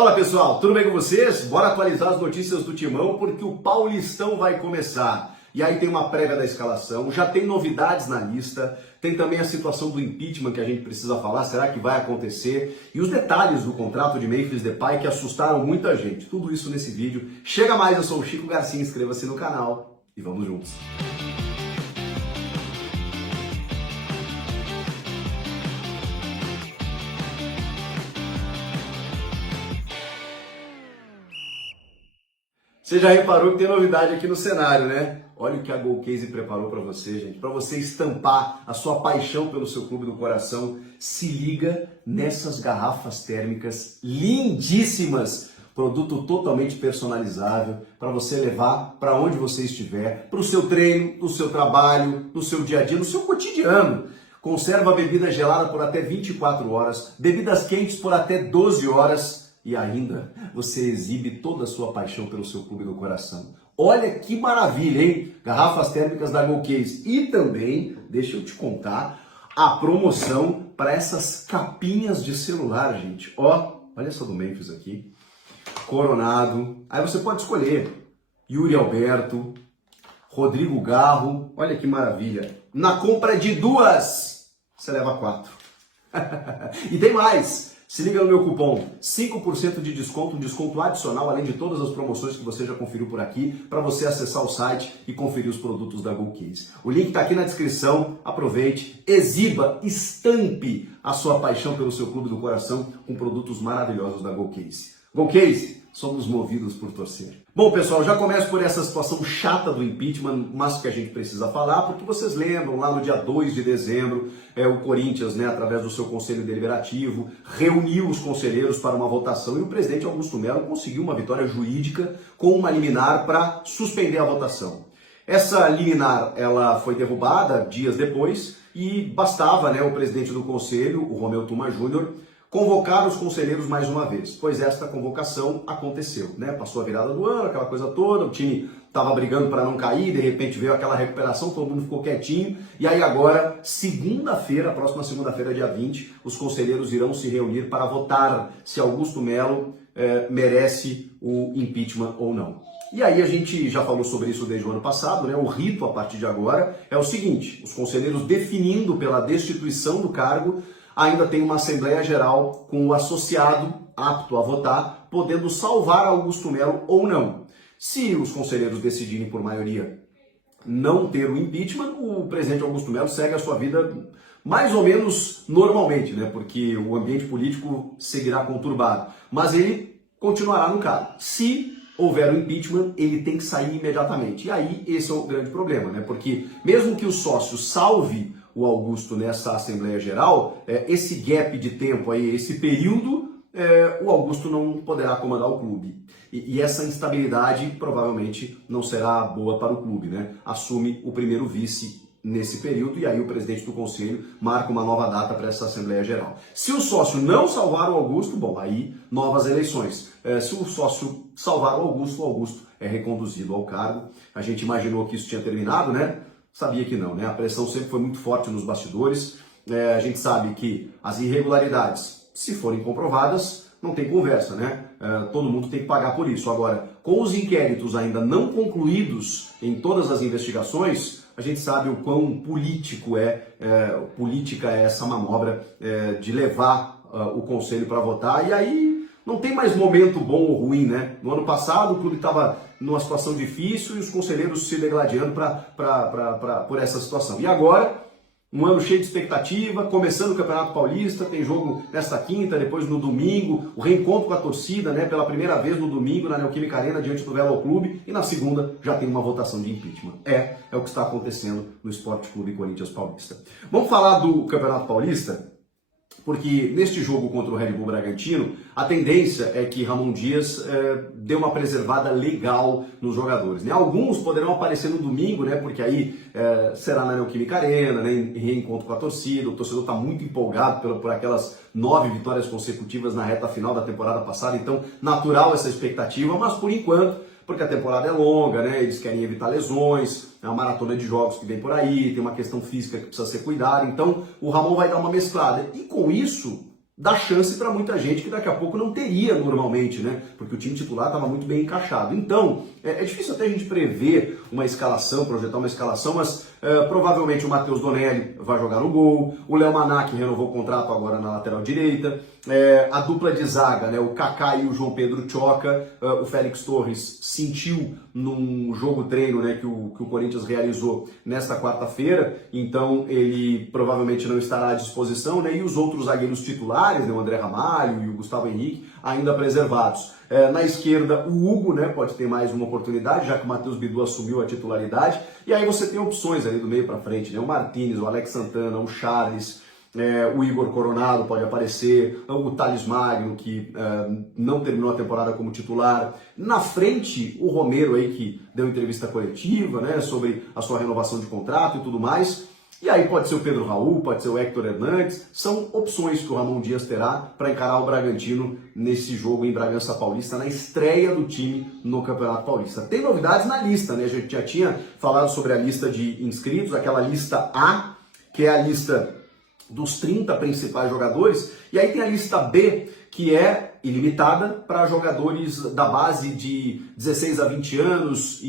Fala pessoal, tudo bem com vocês? Bora atualizar as notícias do Timão porque o Paulistão vai começar. E aí tem uma prévia da escalação, já tem novidades na lista, tem também a situação do impeachment que a gente precisa falar, será que vai acontecer? E os detalhes do contrato de Memphis Depay que assustaram muita gente. Tudo isso nesse vídeo. Chega mais, eu sou o Chico Garcia, inscreva-se no canal e vamos juntos. Você já reparou que tem novidade aqui no cenário, né? Olha o que a Golcase preparou para você, gente. Para você estampar a sua paixão pelo seu clube do coração, se liga nessas garrafas térmicas lindíssimas. Produto totalmente personalizável para você levar para onde você estiver, para o seu treino, no seu trabalho, no seu dia a dia, no seu cotidiano. Conserva a bebida gelada por até 24 horas, bebidas quentes por até 12 horas. E ainda você exibe toda a sua paixão pelo seu clube do coração. Olha que maravilha, hein? Garrafas térmicas da Golcase. E também, deixa eu te contar, a promoção para essas capinhas de celular, gente. Ó, olha essa do Memphis aqui. Coronado. Aí você pode escolher Yuri Alberto, Rodrigo Garro. Olha que maravilha. Na compra de duas, você leva 4. E tem mais. Se liga no meu cupom, 5% de desconto, um desconto adicional, além de todas as promoções que você já conferiu por aqui, para você acessar o site e conferir os produtos da Golcase. O link está aqui na descrição, aproveite, exiba, estampe a sua paixão pelo seu clube do coração com produtos maravilhosos da Golcase. Golcase, somos movidos por torcer. Bom, pessoal, já começo por essa situação chata do impeachment, mas que a gente precisa falar, porque vocês lembram, lá no dia 2 de dezembro, o Corinthians, através do seu Conselho Deliberativo, reuniu os conselheiros para uma votação e o presidente Augusto Melo conseguiu uma vitória jurídica com uma liminar para suspender a votação. Essa liminar ela foi derrubada dias depois e bastava o presidente do Conselho, o Romeu Tuma Júnior, convocar os conselheiros mais uma vez, pois esta convocação aconteceu, Passou a virada do ano, aquela coisa toda, o time estava brigando para não cair, de repente veio aquela recuperação, todo mundo ficou quietinho, e aí agora, segunda-feira, próxima segunda-feira, dia 20, os conselheiros irão se reunir para votar se Augusto Melo merece o impeachment ou não. E aí a gente já falou sobre isso desde o ano passado, O rito a partir de agora é o seguinte, os conselheiros definindo pela destituição do cargo, ainda tem uma Assembleia Geral com o associado apto a votar, podendo salvar Augusto Melo ou não. Se os conselheiros decidirem por maioria não ter o impeachment, o presidente Augusto Melo segue a sua vida mais ou menos normalmente, Porque o ambiente político seguirá conturbado. Mas ele continuará no cargo. Se houver o impeachment, ele tem que sair imediatamente. E aí esse é o grande problema, Porque mesmo que o sócio salve o Augusto nessa Assembleia Geral, esse gap de tempo aí, esse período, o Augusto não poderá comandar o clube. E essa instabilidade provavelmente não será boa para o clube, Assume o primeiro vice nesse período e aí o presidente do conselho marca uma nova data para essa Assembleia Geral. Se o sócio não salvar o Augusto, bom, aí novas eleições. Se o sócio salvar o Augusto é reconduzido ao cargo. A gente imaginou que isso tinha terminado, Sabia que não, A pressão sempre foi muito forte nos bastidores. A gente sabe que as irregularidades, se forem comprovadas, não tem conversa, Todo mundo tem que pagar por isso. Agora, com os inquéritos ainda não concluídos em todas as investigações, a gente sabe o quão política é essa manobra de levar o conselho para votar. E aí não tem mais momento bom ou ruim, No ano passado o clube estava numa situação difícil e os conselheiros se degladiando por essa situação. E agora, um ano cheio de expectativa, começando o Campeonato Paulista, tem jogo nesta quinta, depois no domingo, o reencontro com a torcida, pela primeira vez no domingo na Neoquímica Arena, diante do Velo Clube, e na segunda já tem uma votação de impeachment. É o que está acontecendo no Sport Clube Corinthians Paulista. Vamos falar do Campeonato Paulista? Porque neste jogo contra o Red Bull Bragantino, a tendência é que Ramon Dias dê uma preservada legal nos jogadores. Alguns poderão aparecer no domingo, porque aí será na Neoquímica Arena, em reencontro com a torcida. O torcedor está muito empolgado por aquelas 9 vitórias consecutivas na reta final da temporada passada, então natural essa expectativa, mas por enquanto, porque a temporada é longa, eles querem evitar lesões, é uma maratona de jogos que vem por aí, tem uma questão física que precisa ser cuidada, então o Ramon vai dar uma mesclada. E com isso, dá chance para muita gente que daqui a pouco não teria normalmente, né? Porque o time titular estava muito bem encaixado. Então, é difícil até a gente prever uma escalação, projetar uma escalação, mas provavelmente o Matheus Donelli vai jogar no gol, o Léo Manac renovou o contrato agora na lateral direita, a dupla de zaga, né? O Kaká e o João Pedro Tchoca, o Félix Torres sentiu num jogo treino, né, que o Corinthians realizou nesta quarta-feira, então ele provavelmente não estará à disposição, né? E os outros zagueiros titulares, né, o André Ramalho e o Gustavo Henrique, ainda preservados. Na esquerda, o Hugo, né, pode ter mais uma oportunidade, já que o Matheus Bidu assumiu a titularidade. E aí você tem opções ali do meio para frente, né? O Martínez, o Alex Santana, o Charles, o Igor Coronado pode aparecer, o Thales Magno, que não terminou a temporada como titular. Na frente, o Romero aí, que deu entrevista coletiva, né, sobre a sua renovação de contrato e tudo mais. E aí pode ser o Pedro Raul, pode ser o Héctor Hernandes, são opções que o Ramon Dias terá para encarar o Bragantino nesse jogo em Bragança Paulista, na estreia do time no Campeonato Paulista. Tem novidades na lista, né? A gente já tinha falado sobre a lista de inscritos, aquela lista A, que é a lista dos 30 principais jogadores, e aí tem a lista B, que é ilimitada para jogadores da base de 16 a 20 anos,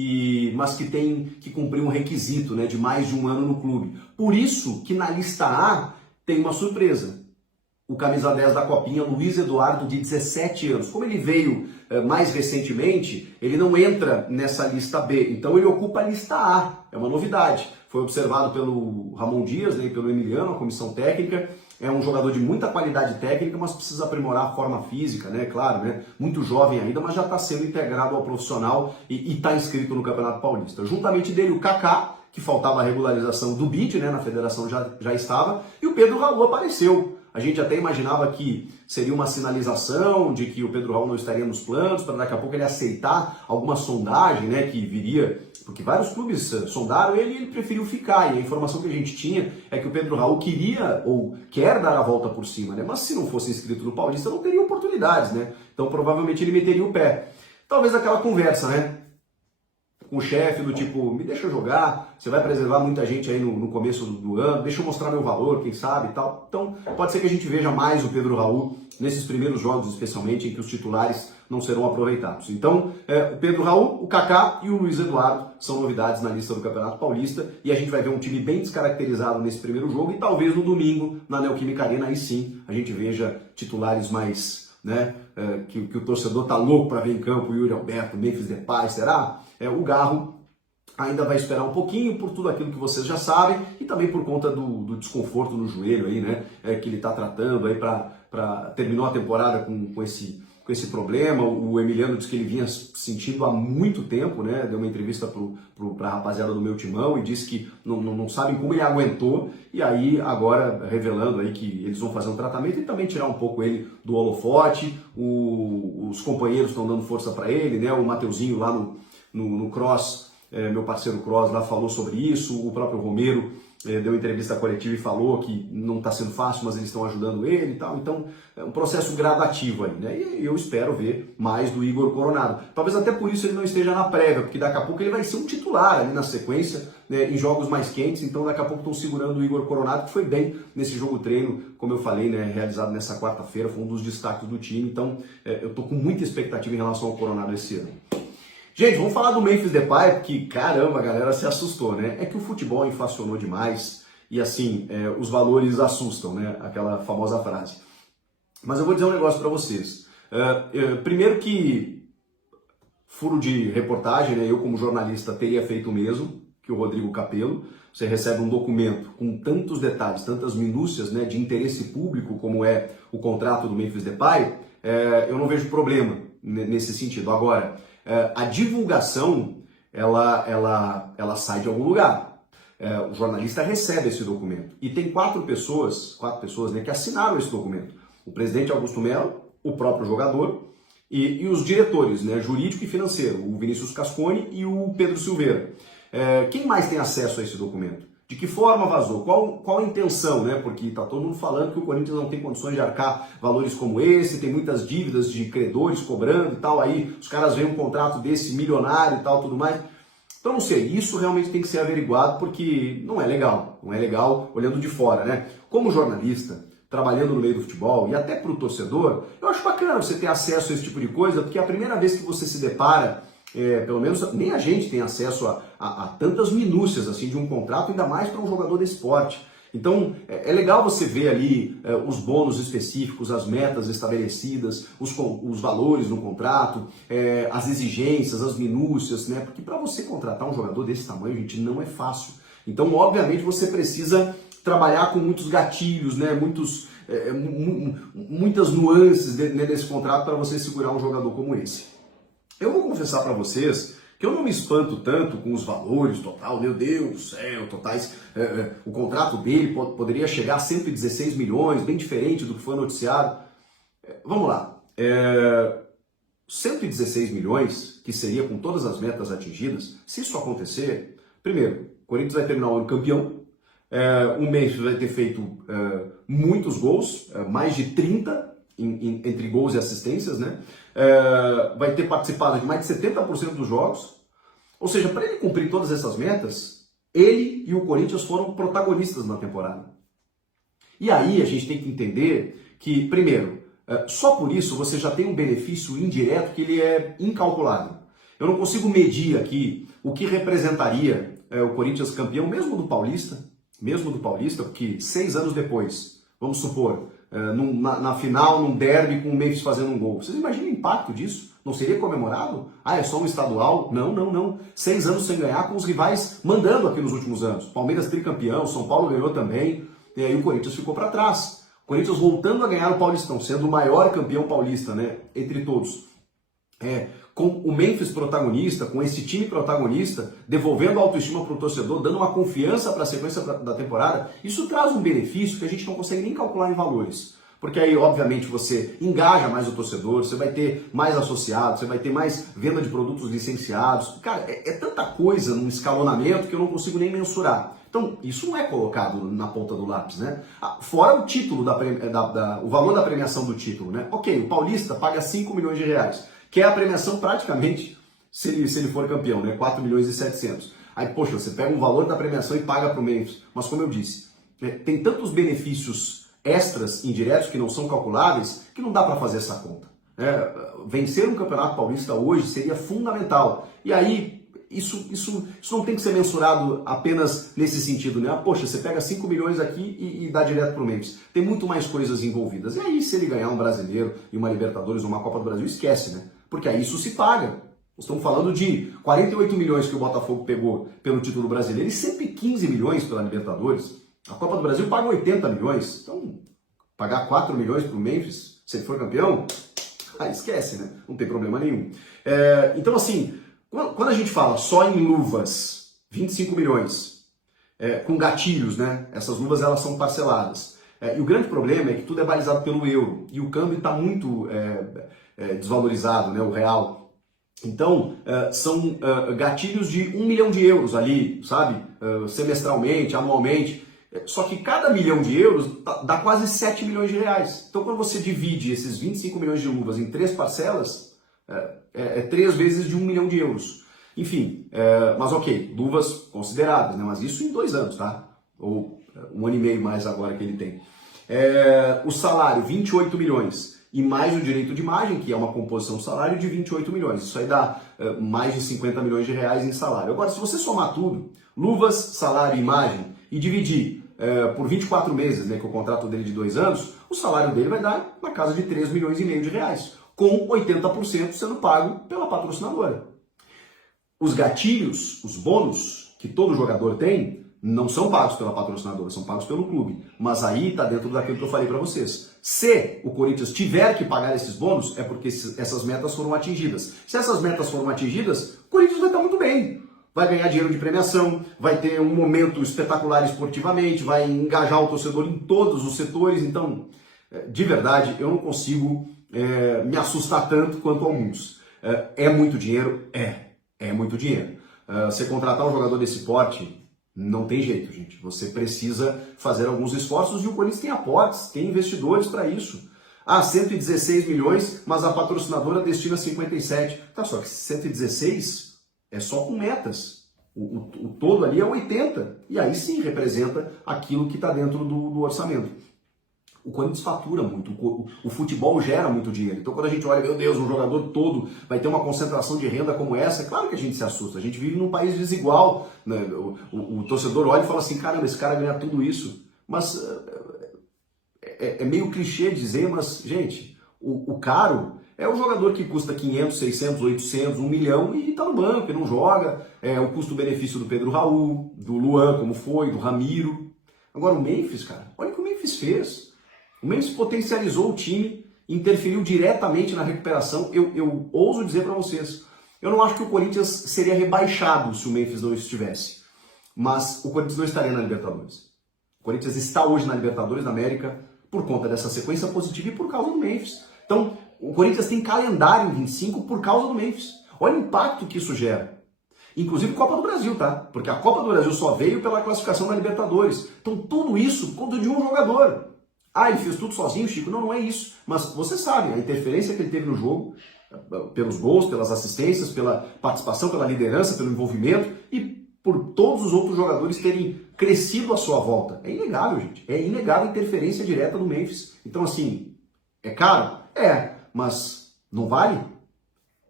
mas que tem que cumprir um requisito, né, de mais de um ano no clube. Por isso que na lista A tem uma surpresa. O camisa 10 da Copinha, Luiz Eduardo, de 17 anos. Como ele veio mais recentemente, ele não entra nessa lista B, então ele ocupa a lista A, é uma novidade. Foi observado pelo Ramon Dias, né, e pelo Emiliano, a comissão técnica. É um jogador de muita qualidade técnica, mas precisa aprimorar a forma física, né? Claro, né? Muito jovem ainda, mas já está sendo integrado ao profissional e está inscrito no Campeonato Paulista. Juntamente dele, o Kaká, que faltava a regularização do BID, né? Na federação já estava, e o Pedro Raul apareceu. A gente até imaginava que seria uma sinalização de que o Pedro Raul não estaria nos planos, para daqui a pouco ele aceitar alguma sondagem, né, que viria, porque vários clubes sondaram ele e ele preferiu ficar. E a informação que a gente tinha é que o Pedro Raul queria ou quer dar a volta por cima, né? Mas se não fosse inscrito no Paulista, não teria oportunidades, né? Então provavelmente ele meteria o pé. Talvez aquela conversa, né, com o chefe do tipo, me deixa jogar, você vai preservar muita gente aí no começo do ano, deixa eu mostrar meu valor, quem sabe e tal. Então, pode ser que a gente veja mais o Pedro Raul nesses primeiros jogos, especialmente, em que os titulares não serão aproveitados. Então, o Pedro Raul, o Kaká e o Luiz Eduardo são novidades na lista do Campeonato Paulista, e a gente vai ver um time bem descaracterizado nesse primeiro jogo, e talvez no domingo, na Neoquímica Arena, aí sim, a gente veja titulares mais, né, que o torcedor tá louco para ver em campo, o Yuri Alberto, Memphis Depay, será? O Garro ainda vai esperar um pouquinho por tudo aquilo que vocês já sabem e também por conta do desconforto no joelho aí, né? Que ele está tratando aí terminou a temporada com esse problema. O Emiliano disse que ele vinha sentindo há muito tempo, né? Deu uma entrevista para a rapaziada do Meu Timão e disse que não sabem como ele aguentou, e aí agora revelando aí que eles vão fazer um tratamento e também tirar um pouco ele do holofote. Os companheiros estão dando força para ele, né? O Mateuzinho lá no Cross, meu parceiro Cross lá falou sobre isso, o próprio Romero deu entrevista coletiva e falou que não está sendo fácil, mas eles estão ajudando ele e tal. Então, é um processo gradativo aí, né? E eu espero ver mais do Igor Coronado. Talvez até por isso ele não esteja na prévia, porque daqui a pouco ele vai ser um titular ali na sequência, né, em jogos mais quentes. Então, daqui a pouco estão segurando o Igor Coronado, que foi bem nesse jogo treino, como eu falei, né, realizado nessa quarta-feira, foi um dos destaques do time. Então, eu estou com muita expectativa em relação ao Coronado esse ano. Gente, vamos falar do Memphis Depay, porque, caramba, a galera se assustou, né? É que o futebol inflacionou demais e, assim, os valores assustam, né? Aquela famosa frase. Mas eu vou dizer um negócio para vocês. Primeiro que, furo de reportagem, né? Eu, como jornalista, teria feito o mesmo que o Rodrigo Capello. Você recebe um documento com tantos detalhes, tantas minúcias, né, de interesse público, como é o contrato do Memphis Depay, eu não vejo problema nesse sentido. Agora, a divulgação, ela sai de algum lugar. O jornalista recebe esse documento. E tem quatro pessoas, né, que assinaram esse documento. O presidente Augusto Melo, o próprio jogador e os diretores, né, jurídico e financeiro, o Vinícius Cascone e o Pedro Silveira. Quem mais tem acesso a esse documento? De que forma vazou? Qual a intenção, né? Porque está todo mundo falando que o Corinthians não tem condições de arcar valores como esse, tem muitas dívidas de credores cobrando e tal, aí os caras veem um contrato desse milionário e tal, tudo mais. Então não sei, isso realmente tem que ser averiguado, porque não é legal olhando de fora, né? Como jornalista, trabalhando no meio do futebol e até para o torcedor, eu acho bacana você ter acesso a esse tipo de coisa, porque é a primeira vez que você se depara, pelo menos nem a gente tem acesso a tantas minúcias assim de um contrato, ainda mais para um jogador de esporte. Então é legal você ver ali os bônus específicos, as metas estabelecidas, os valores no contrato, as exigências, as minúcias, né? Porque para você contratar um jogador desse tamanho, gente, não é fácil. Então, obviamente, você precisa trabalhar com muitos gatilhos, né? Muitas nuances nesse contrato para você segurar um jogador como esse. Eu vou confessar para vocês que eu não me espanto tanto com os valores total, meu Deus do céu, totais. O contrato dele poderia chegar a 116 milhões, bem diferente do que foi noticiado. Vamos lá. 116 milhões, que seria com todas as metas atingidas, se isso acontecer, primeiro, o Corinthians vai terminar o ano campeão, o Memphis vai ter feito muitos gols, mais de 30 entre gols e assistências, né? Vai ter participado de mais de 70% dos jogos. Ou seja, para ele cumprir todas essas metas, ele e o Corinthians foram protagonistas na temporada. E aí a gente tem que entender que, primeiro, só por isso você já tem um benefício indireto que ele é incalculável. Eu não consigo medir aqui o que representaria o Corinthians campeão, mesmo do Paulista, porque 6 anos depois, vamos supor, na final, num derby com o Memphis fazendo um gol. Vocês imaginam o impacto disso? Não seria comemorado? Ah, é só um estadual? Não. 6 anos sem ganhar com os rivais mandando aqui nos últimos anos. Palmeiras tricampeão, São Paulo ganhou também, e aí o Corinthians ficou para trás. O Corinthians voltando a ganhar o Paulistão, sendo o maior campeão paulista, né, entre todos. Com o Memphis protagonista, com esse time protagonista, devolvendo a autoestima para o torcedor, dando uma confiança para a sequência da temporada, isso traz um benefício que a gente não consegue nem calcular em valores. Porque aí, obviamente, você engaja mais o torcedor, você vai ter mais associados, você vai ter mais venda de produtos licenciados. Cara, é tanta coisa num escalonamento que eu não consigo nem mensurar. Então, isso não é colocado na ponta do lápis, né? Fora o título, o valor da premiação do título, né? Ok, o Paulista paga 5 milhões de reais, que é a premiação praticamente, se ele for campeão, né? 4 milhões e 700. Aí, poxa, você pega o valor da premiação e paga para o Memphis. Mas como eu disse, tem tantos benefícios extras, indiretos, que não são calculáveis, que não dá para fazer essa conta. Vencer um campeonato paulista hoje seria fundamental. E aí, isso não tem que ser mensurado apenas nesse sentido, né? Poxa, você pega 5 milhões aqui e dá direto para o Memphis. Tem muito mais coisas envolvidas. E aí, se ele ganhar um brasileiro e uma Libertadores ou uma Copa do Brasil, esquece, né? Porque aí isso se paga. Nós estamos falando de 48 milhões que o Botafogo pegou pelo título brasileiro e 115 milhões pela Libertadores. A Copa do Brasil paga 80 milhões. Então, pagar 4 milhões para o Memphis, se ele for campeão, esquece, né? Não tem problema nenhum. Então, assim, quando a gente fala só em luvas, 25 milhões, com gatilhos, né? Essas luvas, elas são parceladas. E o grande problema é que tudo é balizado pelo euro. E o câmbio está muito desvalorizado, né? O real. Então, são gatilhos de 1 milhão de euros ali, sabe? Semestralmente, anualmente. Só que cada 1 milhão de euros dá quase 7 milhões de reais. Então, quando você divide esses 25 milhões de luvas em 3 parcelas, 3 vezes de 1 milhão de euros. Enfim, mas ok, luvas consideradas, né? Mas isso em 2 anos, tá? Ou 1 ano e meio mais agora que ele tem. O salário, 28 milhões. E mais o direito de imagem, que é uma composição do salário de 28 milhões. Isso aí dá mais de 50 milhões de reais em salário. Agora, se você somar tudo, luvas, salário e imagem, e dividir por 24 meses, né, que é o contrato dele de 2 anos, o salário dele vai dar na casa de 3 milhões e meio de reais, com 80% sendo pago pela patrocinadora. Os gatilhos, os bônus que todo jogador tem, não são pagos pela patrocinadora, são pagos pelo clube. Mas aí está dentro daquilo que eu falei para vocês. Se o Corinthians tiver que pagar esses bônus, é porque essas metas foram atingidas. Se essas metas foram atingidas, o Corinthians vai estar muito bem. Vai ganhar dinheiro de premiação, vai ter um momento espetacular esportivamente, vai engajar o torcedor em todos os setores. Então, de verdade, eu não consigo me assustar tanto quanto alguns. É muito dinheiro? É muito dinheiro. Você contratar um jogador desse porte, não tem jeito, gente. Você precisa fazer alguns esforços e o Corinthians tem aportes, tem investidores para isso. 116 milhões, mas a patrocinadora destina 57. Tá, só que 116 é só com metas. O todo ali é 80. E aí sim representa aquilo que está dentro do orçamento. O Corinthians fatura muito, o futebol gera muito dinheiro. Então quando a gente olha, meu Deus, um jogador todo vai ter uma concentração de renda como essa, é claro que a gente se assusta. A gente vive num país desigual, né? O torcedor olha e fala assim, caramba, esse cara ganha tudo isso. Mas é meio clichê dizer, mas, gente, o caro é o jogador que custa 500, 600, 800, 1 milhão e tá no banco e não joga. É o custo-benefício do Pedro Raul, do Luan, como foi, do Ramiro. Agora o Memphis, cara, olha o que o Memphis fez. O Memphis potencializou o time, interferiu diretamente na recuperação. Eu ouso dizer para vocês, eu não acho que o Corinthians seria rebaixado se o Memphis não estivesse. Mas o Corinthians não estaria na Libertadores. O Corinthians está hoje na Libertadores da América por conta dessa sequência positiva e por causa do Memphis. Então, o Corinthians tem calendário em 25 por causa do Memphis. Olha o impacto que isso gera. Inclusive Copa do Brasil, tá? Porque a Copa do Brasil só veio pela classificação da Libertadores. Então, tudo isso por conta de um jogador. Ah, ele fez tudo sozinho, Chico? Não, não é isso. Mas você sabe a interferência que ele teve no jogo, pelos gols, pelas assistências, pela participação, pela liderança, pelo envolvimento e por todos os outros jogadores terem crescido à sua volta. É inegável, gente. É inegável a interferência direta do Memphis. Então, assim, é caro? É. Mas não vale?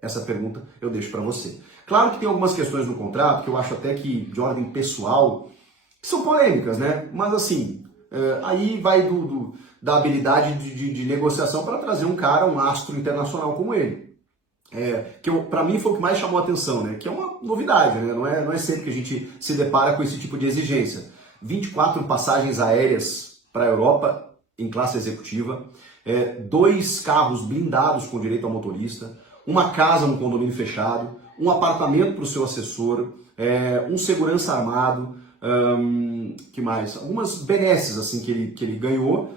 Essa pergunta eu deixo para você. Claro que tem algumas questões no contrato que eu acho até que de ordem pessoal que são polêmicas, né? Mas assim, aí vai da habilidade de negociação para trazer um cara, um astro internacional como ele. Que para mim foi o que mais chamou a atenção, né? Que é uma novidade, né? Não é sempre que a gente se depara com esse tipo de exigência. 24 passagens aéreas para a Europa em classe executiva, 2 carros blindados com direito ao motorista, uma casa no condomínio fechado, um apartamento para o seu assessor, um segurança armado, que mais? Algumas benesses assim que ele ganhou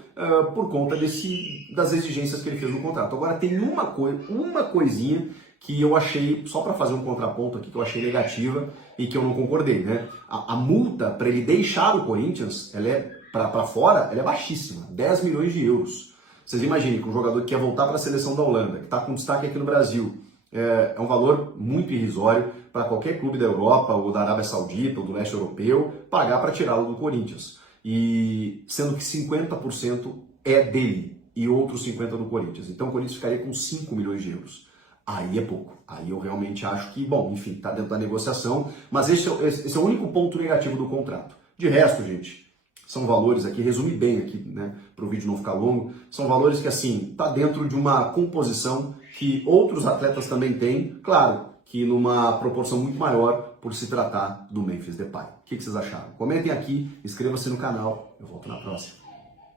por conta das exigências que ele fez no contrato. Agora tem uma coisinha que eu achei, só para fazer um contraponto aqui, que eu achei negativa e que eu não concordei, né? A multa para ele deixar o Corinthians, ela é para fora, ela é baixíssima, 10 milhões de euros. Vocês imaginem que um jogador que quer voltar para a seleção da Holanda, que está com destaque aqui no Brasil, é um valor muito irrisório para qualquer clube da Europa, ou da Arábia Saudita, ou do leste europeu, pagar para tirá-lo do Corinthians. E sendo que 50% é dele e outros 50% do Corinthians. Então o Corinthians ficaria com 5 milhões de euros. Aí é pouco. Aí eu realmente acho que, bom, enfim, está dentro da negociação, mas esse é o único ponto negativo do contrato. De resto, gente, são valores aqui, resumi bem aqui, né, para o vídeo não ficar longo, são valores que, assim, tá dentro de uma composição que outros atletas também têm, claro, que numa proporção muito maior por se tratar do Memphis Depay. O que vocês acharam? Comentem aqui, inscreva-se no canal, eu volto na próxima.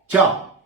Tchau!